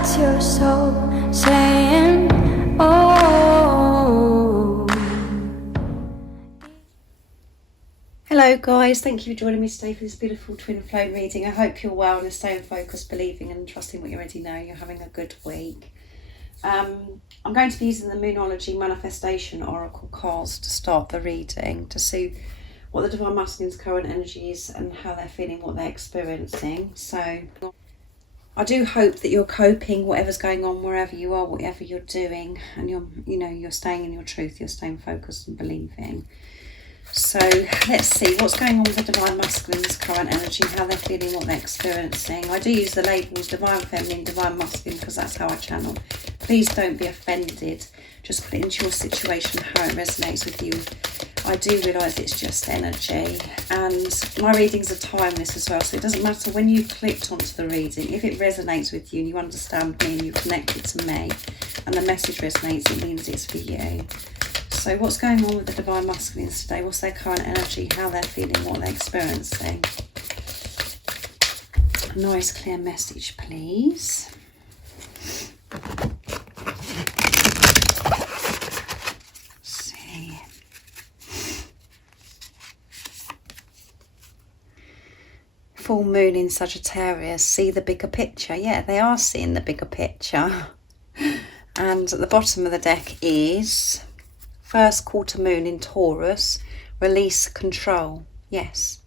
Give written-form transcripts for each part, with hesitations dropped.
That's your soul saying, oh. Hello guys, thank you for joining me today for this beautiful twin flame reading. I hope you're well and are staying focused, believing and trusting what you already know. You're having a good week. I'm going to be using the Moonology Manifestation Oracle cards to start the reading, to see what the Divine Masculine's current energy is and how they're feeling, what they're experiencing. So I do hope that you're coping, whatever's going on, wherever you are, whatever you're doing, and you're staying in your truth, you're staying focused and believing. So let's see what's going on with the Divine Masculine's current energy, how they're feeling, what they're experiencing. I do use the labels Divine Feminine, Divine Masculine because that's how I channel. Please don't be offended. Just put it into your situation, how it resonates with you. I do realise it's just energy, and my readings are timeless as well, so it doesn't matter when you've clicked onto the reading. If it resonates with you and you understand me and you connect it to me and the message resonates, it means it's for you. So what's going on with the Divine Masculines today? What's their current energy? How they're feeling? What they're experiencing? A nice clear message, please. Let's see. Full moon in Sagittarius. See the bigger picture. Yeah, they are seeing the bigger picture. And at the bottom of the deck is first quarter moon in Taurus, release control. Yes,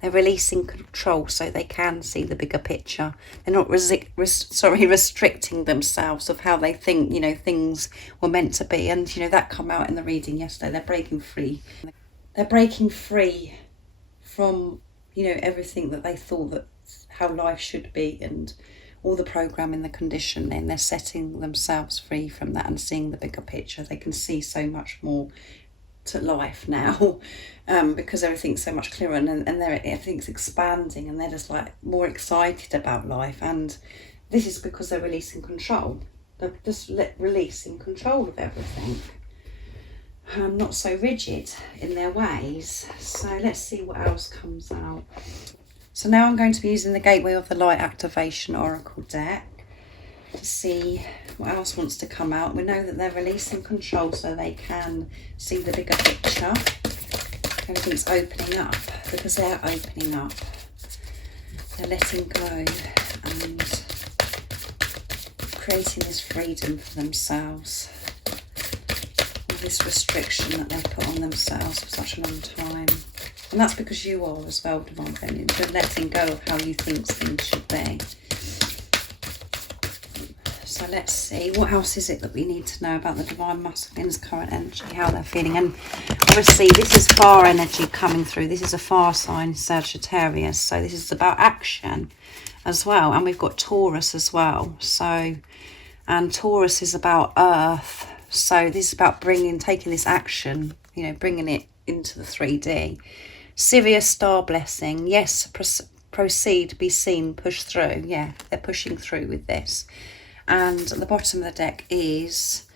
they're releasing control so they can see the bigger picture. They're not restricting themselves of how they think, things were meant to be. And, that come out in the reading yesterday. They're breaking free. They're breaking free from, everything that they thought that how life should be and all the programming, the conditioning. They're setting themselves free from that and seeing the bigger picture. They can see so much more to life now because everything's so much clearer and everything's expanding and they're just like more excited about life. And this is because they're releasing control. They're just releasing control of everything. Not so rigid in their ways. So let's see what else comes out. So now I'm going to be using the Gateway of the Light Activation Oracle deck to see what else wants to come out. We know that they're releasing control so they can see the bigger picture. Everything's opening up because they're opening up. They're letting go and creating this freedom for themselves. All this restriction that they've put on themselves for such a long time. And that's because you are as well, Divine Feminine. You're letting go of how you think things should be. So let's see, what else is it that we need to know about the Divine Masculine's current energy, how they're feeling. And obviously this is fire energy coming through. This is a fire sign, Sagittarius. So this is about action as well. And we've got Taurus as well. So, and Taurus is about earth. So this is about taking this action, bringing it into the 3D. Sirius star blessing. Yes, proceed, be seen, push through. Yeah, they're pushing through with this. And at the bottom of the deck is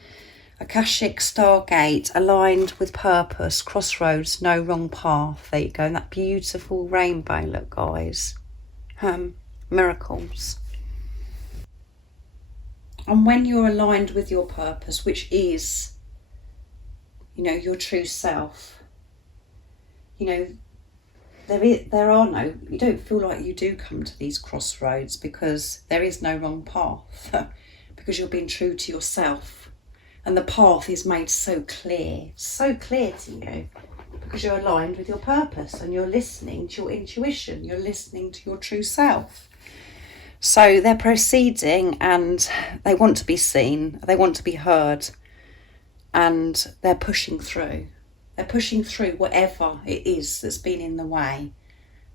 Akashic Stargate, aligned with purpose, crossroads, no wrong path. There you go. And that beautiful rainbow, look guys. Miracles. And when you're aligned with your purpose, which is, your true self, you don't feel like you do come to these crossroads because there is no wrong path because you're being true to yourself and the path is made so clear to you because you're aligned with your purpose and you're listening to your intuition, you're listening to your true self. So they're proceeding and they want to be seen, they want to be heard, and they're pushing through. They're pushing through whatever it is that's been in the way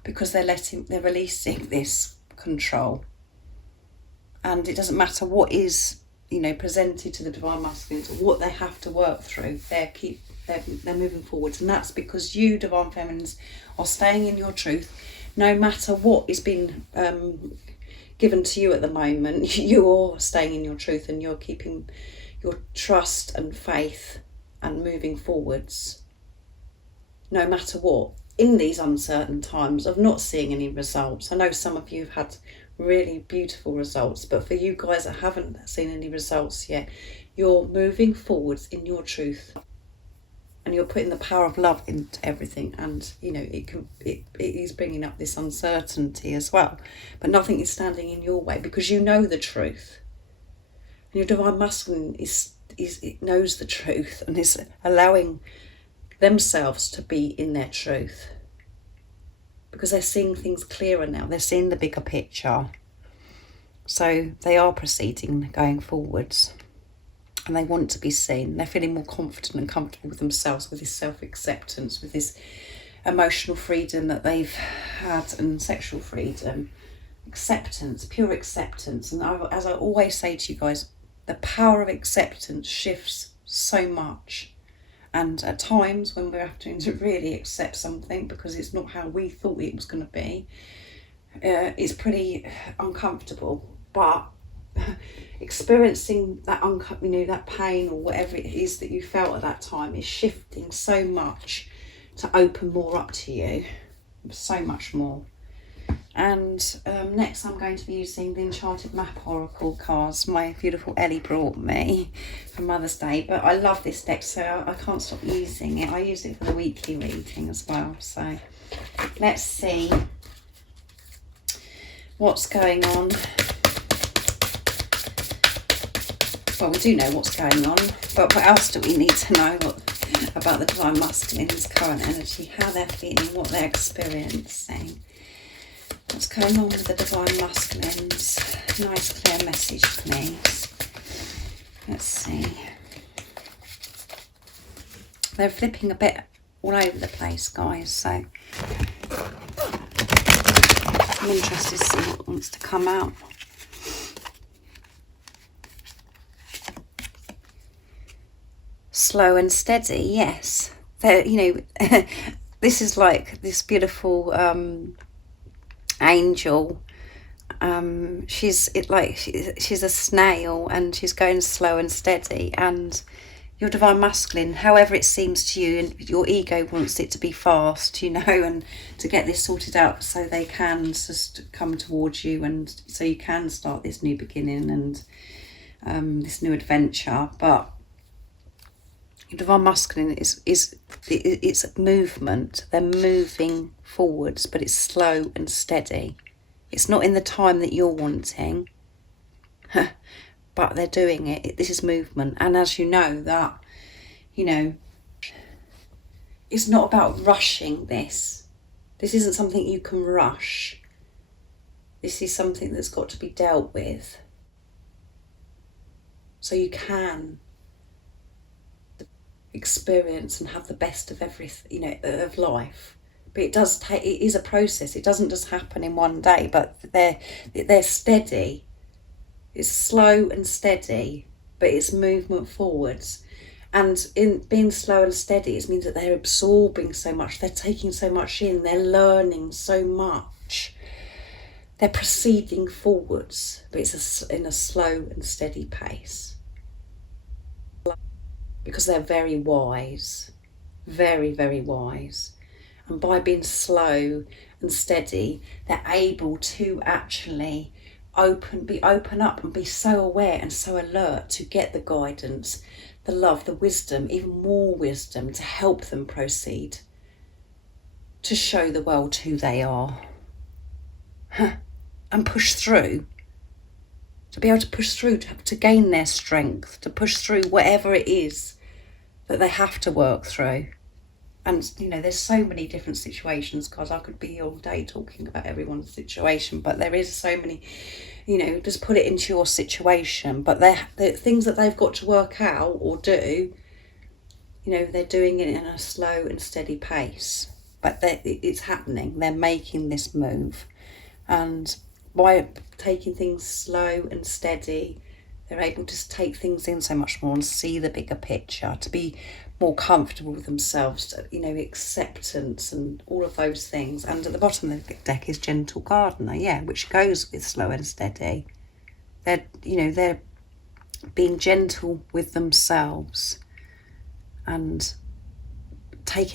because they're releasing this control. And it doesn't matter what is, presented to the Divine Masculines or what they have to work through. They're moving forwards, and that's because you, Divine Feminines, are staying in your truth. No matter what is being given to you at the moment, you're staying in your truth and you're keeping your trust and faith and moving forwards. No matter what, in these uncertain times of not seeing any results. I know some of you have had really beautiful results. But for you guys that haven't seen any results yet, you're moving forwards in your truth, and you're putting the power of love into everything. And you know, it is bringing up this uncertainty as well, but nothing is standing in your way because you know the truth. And your divine masculine it knows the truth and is allowing themselves to be in their truth, because they're seeing things clearer now. They're seeing the bigger picture. So they are proceeding, going forwards, and they want to be seen. They're feeling more confident and comfortable with themselves, with this self-acceptance, with this emotional freedom that they've had, and sexual freedom, acceptance, pure acceptance. And as I always say to you guys, the power of acceptance shifts so much. And at times when we're having to really accept something because it's not how we thought it was going to be, it's pretty uncomfortable. But experiencing that that pain or whatever it is that you felt at that time is shifting so much to open more up to you, so much more. And next I'm going to be using the Enchanted Map Oracle cards my beautiful Ellie brought me for Mother's Day. But I love this deck, so I can't stop using it. I use it for the weekly reading as well. So let's see what's going on. Well, we do know what's going on, but what else do we need to know about the Divine Masculine's current energy, how they're feeling, what they're experiencing? What's going on with the Divine Masculines? Nice clear message, please. Let's see. They're flipping a bit all over the place, guys, so I'm interested to see what wants to come out. Slow and steady, yes. They're, you know, this is like this beautiful angel. She's a snail, and she's going slow and steady. And your divine masculine, however it seems to you, and your ego wants it to be fast, you know, and to get this sorted out so they can just come towards you, and so you can start this new beginning and this new adventure. But your divine masculine it's movement. They're moving forwards, but it's slow and steady. It's not in the time that you're wanting, but they're doing it. This is movement. And as you know, that, you know, it's not about rushing this. This isn't something you can rush. This is something that's got to be dealt with. So you can experience and have the best of everything, you know, of life. But it does take, it is a process. It doesn't just happen in one day, but they're steady. It's slow and steady, but it's movement forwards. And in being slow and steady, it means that they're absorbing so much, they're taking so much in, they're learning so much. They're proceeding forwards, but it's in a slow and steady pace. Because they're very wise, very, very wise. And by being slow and steady, they're able to actually open up and be so aware and so alert to get the guidance, the love, the wisdom, even more wisdom to help them proceed, to show the world who they are, and push through, to be able to push through, to gain their strength, to push through whatever it is that they have to work through. And, you know, there's so many different situations, because I could be here all day talking about everyone's situation, but there is so many, you know, just put it into your situation. But the things that they've got to work out or do, you know, they're doing it in a slow and steady pace. But it's happening. They're making this move. And by taking things slow and steady, they're able to take things in so much more and see the bigger picture, to be more comfortable with themselves, you know, acceptance and all of those things. And at the bottom of the deck is Gentle Gardener, yeah, which goes with slow and steady. They're, you know, they're being gentle with themselves and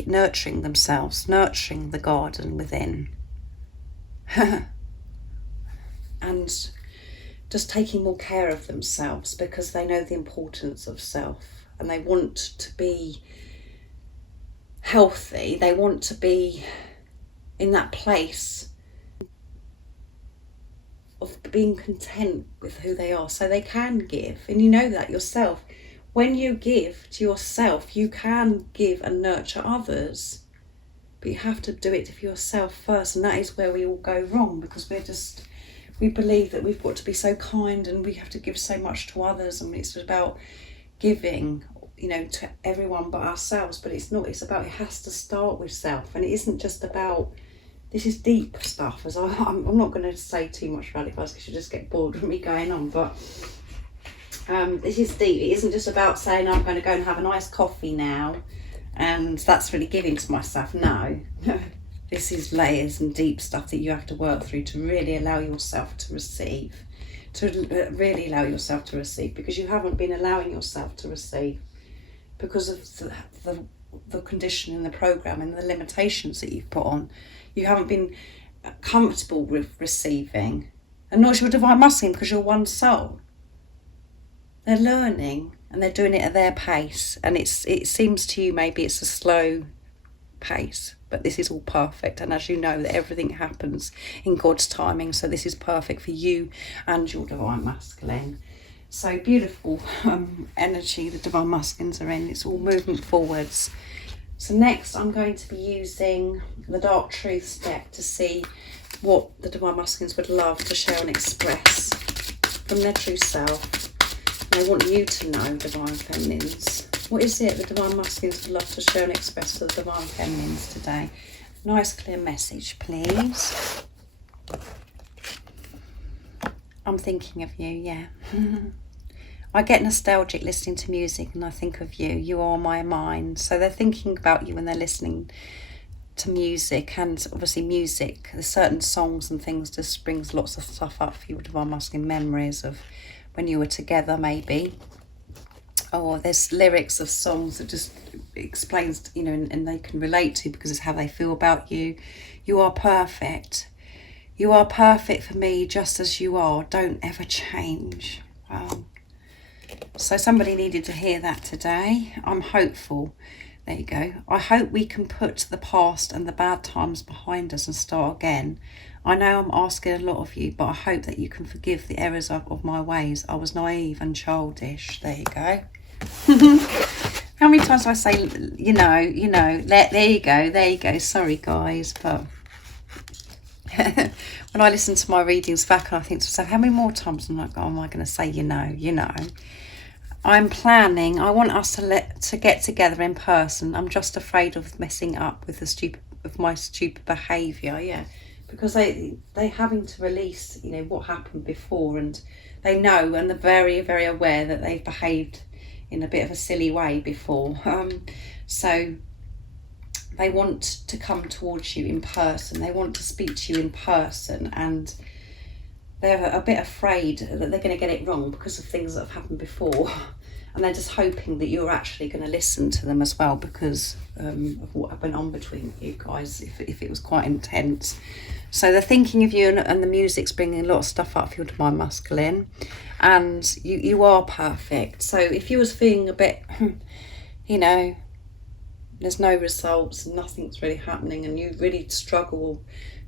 nurturing themselves, nurturing the garden within. and just taking more care of themselves, because they know the importance of self and they want to be healthy. They want to be in that place of being content with who they are, so they can give. And you know that yourself. When you give to yourself, you can give and nurture others, but you have to do it for yourself first. And that is where we all go wrong, because we believe that we've got to be so kind and we have to give so much to others, and it's about giving, you know, to everyone but ourselves. But it's not. It's about, it has to start with self. And it isn't just about, this is deep stuff, as I'm not going to say too much about it, guys, because you just get bored with me going on. But this is deep. It isn't just about saying I'm going to go and have a nice coffee now, and that's really giving to myself. No, this is layers and deep stuff that you have to work through to really allow yourself to receive, because you haven't been allowing yourself to receive because of the condition and the program and the limitations that you've put on. You haven't been comfortable with receiving, and nor is your divine masculine, because you're one soul. They're learning and they're doing it at their pace, and it seems to you maybe it's a slow pace, but this is all perfect. And as you know, that everything happens in God's timing, so this is perfect for you and your divine masculine. So beautiful energy the divine masculines are in. It's all movement forwards. So next I'm going to be using the Dark Truths deck to see what the divine masculines would love to share and express from their true self. And I want you to know, divine feminines, what is it the divine masculines would love to share and express to the divine feminines today? Nice clear message, please. I'm thinking of you, yeah. I get nostalgic listening to music and I think of you. You are my mind. So they're thinking about you when they're listening to music. And obviously music, there's certain songs and things just brings lots of stuff up for your divine masculine, memories of when you were together maybe. Or there's lyrics of songs that just explains, you know, and they can relate to, because it's how they feel about you. You are perfect. You are perfect for me just as you are. Don't ever change. Wow. So somebody needed to hear that today. I'm hopeful. There you go. I hope we can put the past and the bad times behind us and start again. I know I'm asking a lot of you, but I hope that you can forgive the errors of my ways. I was naive and childish. There you go. How many times do I say, you know, there you go. Sorry, guys, but when I listen to my readings back and I think to myself, how many more times am I going to say, you know? I'm planning. I want us to get together in person. I'm just afraid of messing up with my stupid behaviour. Yeah, because they having to release, you know, what happened before, and they know and they're very, very aware that they've behaved in a bit of a silly way before. So they want to come towards you in person. They want to speak to you in person, and they're a bit afraid that they're going to get it wrong because of things that have happened before. And they're just hoping that you're actually going to listen to them as well, because of what went on between you guys, if it was quite intense. So they're thinking of you, and the music's bringing a lot of stuff up for your divine masculine. And you are perfect. So if you was feeling a bit, you know, there's no results, nothing's really happening, and you really struggle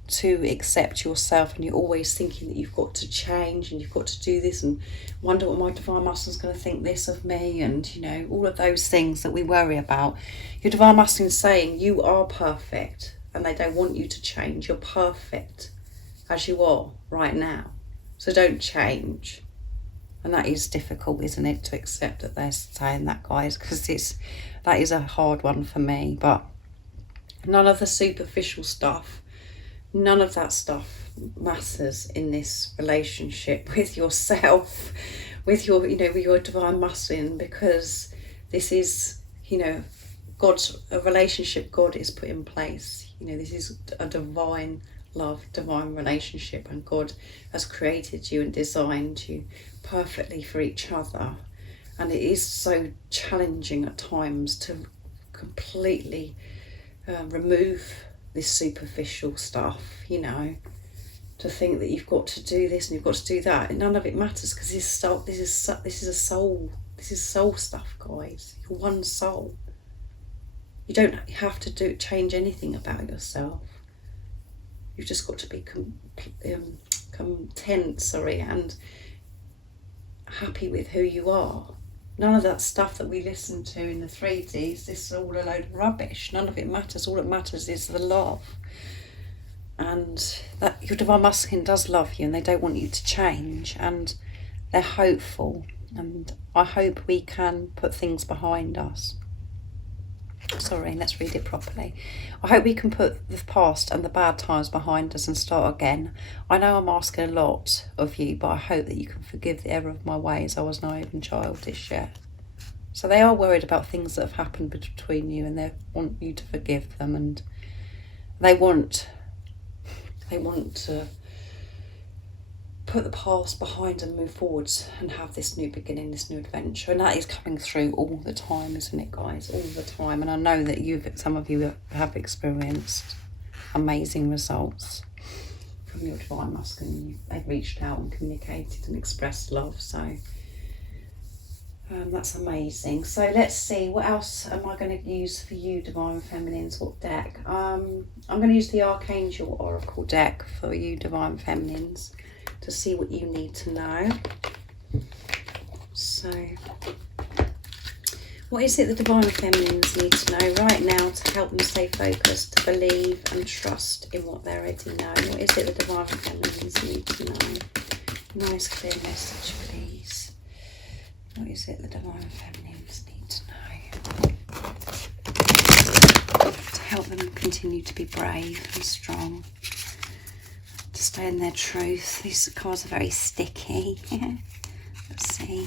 to accept yourself, and you're always thinking that you've got to change and you've got to do this, and wonder what my divine masculine's going to think this of me, and you know, all of those things that we worry about. Your divine masculine's saying you are perfect, and they don't want you to change. You're perfect as you are right now, so don't change. And that is difficult, isn't it, to accept that they're saying that, guys, because that is a hard one for me. But none of the superficial stuff, none of that stuff matters in this relationship with yourself, with your, you know, with your divine masculine, because this is, you know, a relationship God is put in place. You know, this is a divine love, divine relationship, and God has created you and designed you perfectly for each other. And it is so challenging at times to completely remove this superficial stuff, you know, to think that you've got to do this and you've got to do that. And none of it matters, because this is soul stuff, guys. You're one soul. You don't have to change anything about yourself. You've just got to be content, and happy with who you are. None of that stuff that we listen to in the 3Ds, this is all a load of rubbish. None of it matters. All that matters is the love. And that your divine masculine does love you, and they don't want you to change, and they're hopeful. And I hope we can put things behind us. Sorry, let's read it properly. I hope we can put the past and the bad times behind us and start again. I know I'm asking a lot of you, but I hope that you can forgive the error of my ways. I was naive and childish yet. So they are worried about things that have happened between you, and they want you to forgive them, and they want to put the past behind and move forwards and have this new beginning, this new adventure. And that is coming through all the time, isn't it, guys? All the time. And I know that some of you have experienced amazing results from your divine masculine. They've reached out and communicated and expressed love. So that's amazing. So let's see, what else am I going to use for you, divine feminines? What deck? I'm going to use the Archangel Oracle deck for you, divine feminines, to see what you need to know. So, what is it the divine feminines need to know right now to help them stay focused, to believe and trust in what they already know? What is it the divine feminines need to know? Nice clear message, please. What is it the divine feminines need to know to help them continue to be brave and strong, to stay in their truth? These cards are very sticky. Let's see.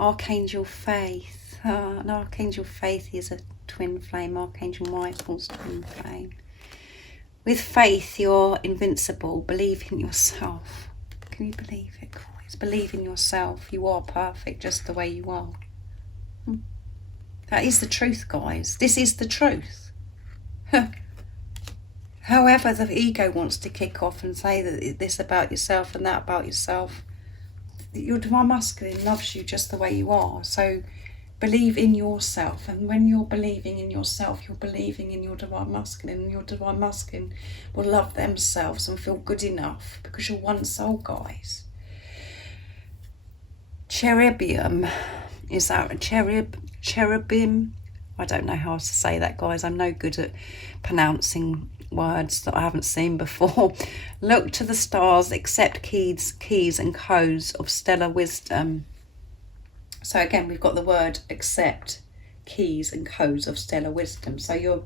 Archangel Faith. An Archangel Faith is a twin flame. Archangel Michael's twin flame. With faith, you're invincible. Believe in yourself. Can you believe it, guys? Believe in yourself. You are perfect just the way you are. That is the truth, guys. This is the truth. However the ego wants to kick off and say that this about yourself and that about yourself, your divine masculine loves you just the way you are. So believe in yourself, and when you're believing in yourself, you're believing in your divine masculine, and your divine masculine will love themselves and feel good enough, because you're one soul, guys. Cherubim, is that a cherubim? I don't know how to say that, guys. I'm no good at pronouncing words that I haven't seen before. Look to the stars, accept keys and codes of stellar wisdom. So again, we've got the word accept, keys and codes of stellar wisdom. So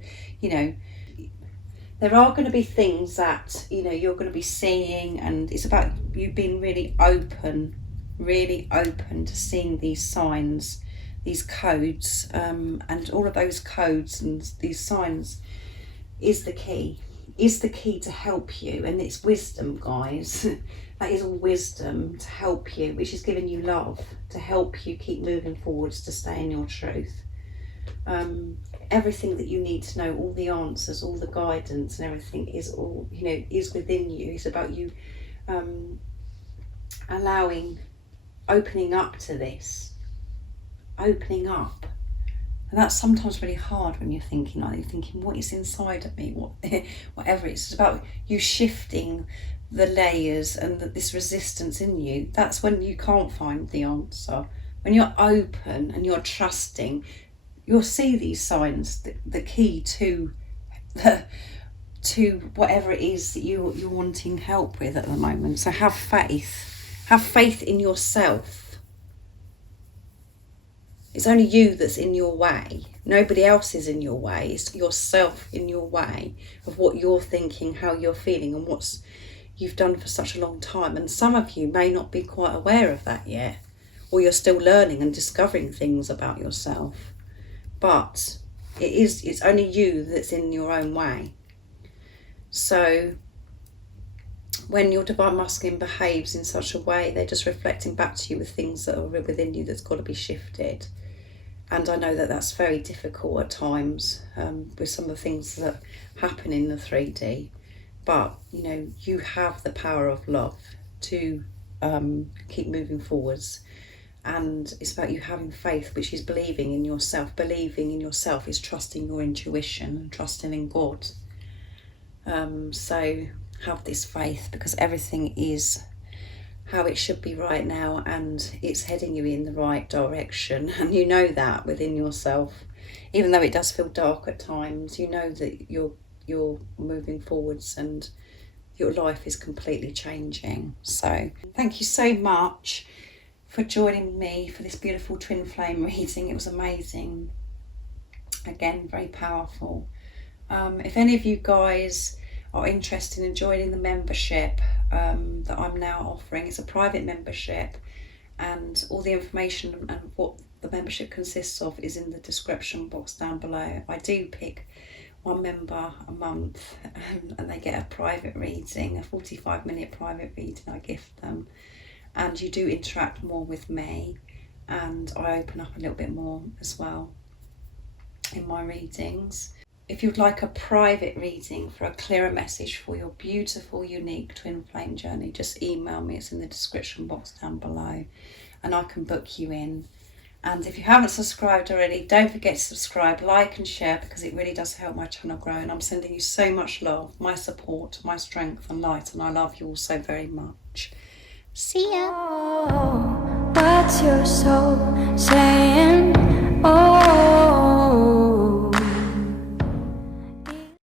there are going to be things that, you're going to be seeing, and it's about you being really open to seeing these signs, these codes, and all of those codes and these signs is the key to help you. And it's wisdom, guys. That is all wisdom to help you, which is giving you love to help you keep moving forwards, to stay in your truth. Everything that you need to know, all the answers, all the guidance and everything is all, is within you. It's about you opening up to this, opening up. And that's sometimes really hard when you're thinking what is inside of me, whatever. It's about you shifting the layers and this resistance in you. That's when you can't find the answer. When you're open and you're trusting, you'll see these signs, the key to whatever it is that you're wanting help with at the moment. So have faith in yourself. It's only you that's in your way. Nobody else is in your way. It's yourself in your way of what you're thinking, how you're feeling, and what you've done for such a long time. And some of you may not be quite aware of that yet, or you're still learning and discovering things about yourself. But it's only you that's in your own way. So when your divine masculine behaves in such a way, they're just reflecting back to you with things that are within you that's got to be shifted. And I know that that's very difficult at times with some of the things that happen in the 3D, but you know, you have the power of love to keep moving forwards. And it's about you having faith, which is believing in yourself. Believing in yourself is trusting your intuition and trusting in God. So have this faith, because everything is how it should be right now, and it's heading you in the right direction. And you know that within yourself, even though it does feel dark at times, you know that you're moving forwards and your life is completely changing. So thank you so much for joining me for this beautiful twin flame reading. It was amazing. Again, very powerful. If any of you guys are interested in joining the membership that I'm now offering, it's a private membership, and all the information and what the membership consists of is in the description box down below. I do pick one member a month, and they get a private reading, a 45-minute private reading I gift them, and you do interact more with me, and I open up a little bit more as well in my readings. If you'd like a private reading for a clearer message for your beautiful, unique twin flame journey, just email me. It's in the description box down below, and I can book you in. And if you haven't subscribed already, don't forget to subscribe, like and share, because it really does help my channel grow. And I'm sending you so much love, my support, my strength and light, and I love you all so very much. See ya. Oh, what's your soul saying? Oh.